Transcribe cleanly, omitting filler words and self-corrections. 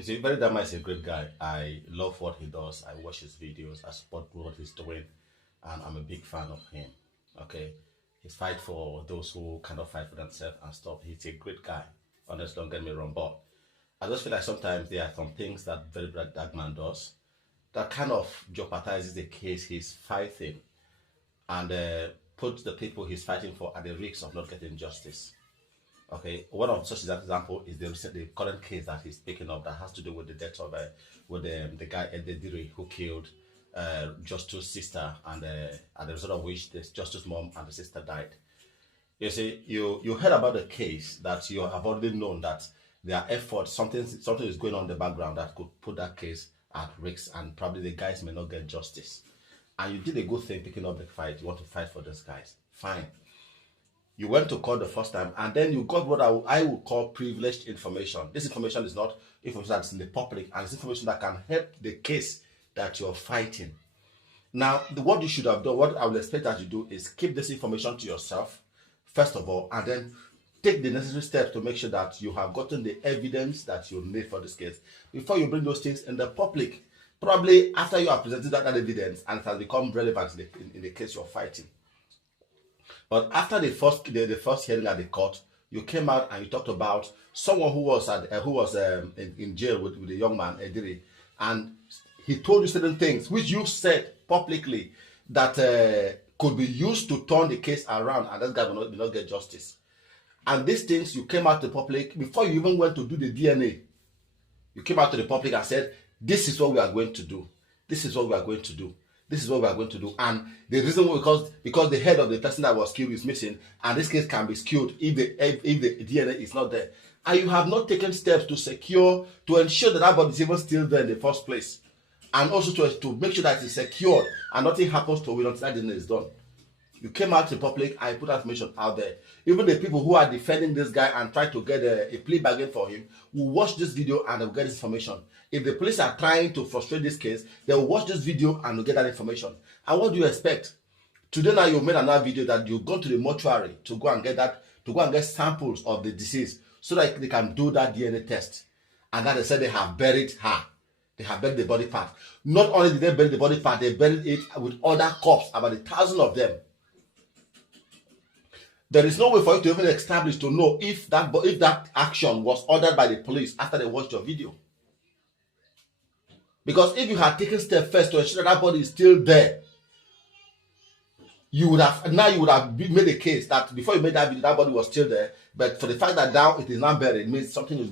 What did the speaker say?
You see, Verydarkblackman is a great guy. I love what he does. I watch his videos. I support what he's doing, and I'm a big fan of him. Okay, he's fight for those who cannot fight for themselves and stuff. He's a great guy. Honestly, don't get me wrong, but I just feel like sometimes there are some things that Verydarkblackman does that kind of jeopardizes the case he's fighting and puts the people he's fighting for at the risk of not getting justice. Okay, one of such example is the current case that he's picking up that has to do with the death of the guy Edediri who killed Justice's sister, and as a result of which the Justice's mom and the sister died. You see, you heard about the case that you have already known that there are efforts, something is going on in the background that could put that case at risk, and probably the guys may not get justice. And you did a good thing picking up the fight. You want to fight for those guys. Fine. You went to court the first time, and then you got what I would call privileged information. This information is not information that's in the public, and it's information that can help the case that you're fighting. Now, what you should have done, what I will expect that you do, is keep this information to yourself, first of all, and then take the necessary steps to make sure that you have gotten the evidence that you need for this case before you bring those things in the public. Probably after you have presented that evidence and it has become relevant in the case you're fighting. But after the first hearing at the court, you came out and you talked about someone who was in jail with the young man Ediri, and he told you certain things which you said publicly that could be used to turn the case around, and that guy will not get justice. And these things you came out to the public before you even went to do the DNA. You came out to the public and said, "This is what we are going to do. This is what we are going to do. This is what we are going to do." And the reason because the head of the person that was killed is missing, and this case can be skewed if the DNA is not there. And you have not taken steps to ensure that body is even still there in the first place, and also to make sure that it's secured and nothing happens to it until that DNA is done. You came out to the public and put that information out there. Even the people who are defending this guy and try to get a plea bargain for him will watch this video and they'll get this information. If the police are trying to frustrate this case, they'll watch this video and they'll get that information. And what do you expect? Today now you've made another video that you've gone to the mortuary to go and get samples of the deceased so that they can do that DNA test. And then they said they have buried her. They have buried the body part. Not only did they bury the body part, they buried it with other corpses, about 1,000 of them. There is no way for you to even establish to know if that action was ordered by the police after they watched your video. Because if you had taken steps first to ensure that body is still there, you would have made a case that before you made that video, that body was still there. But for the fact that now it is not buried, it means something is going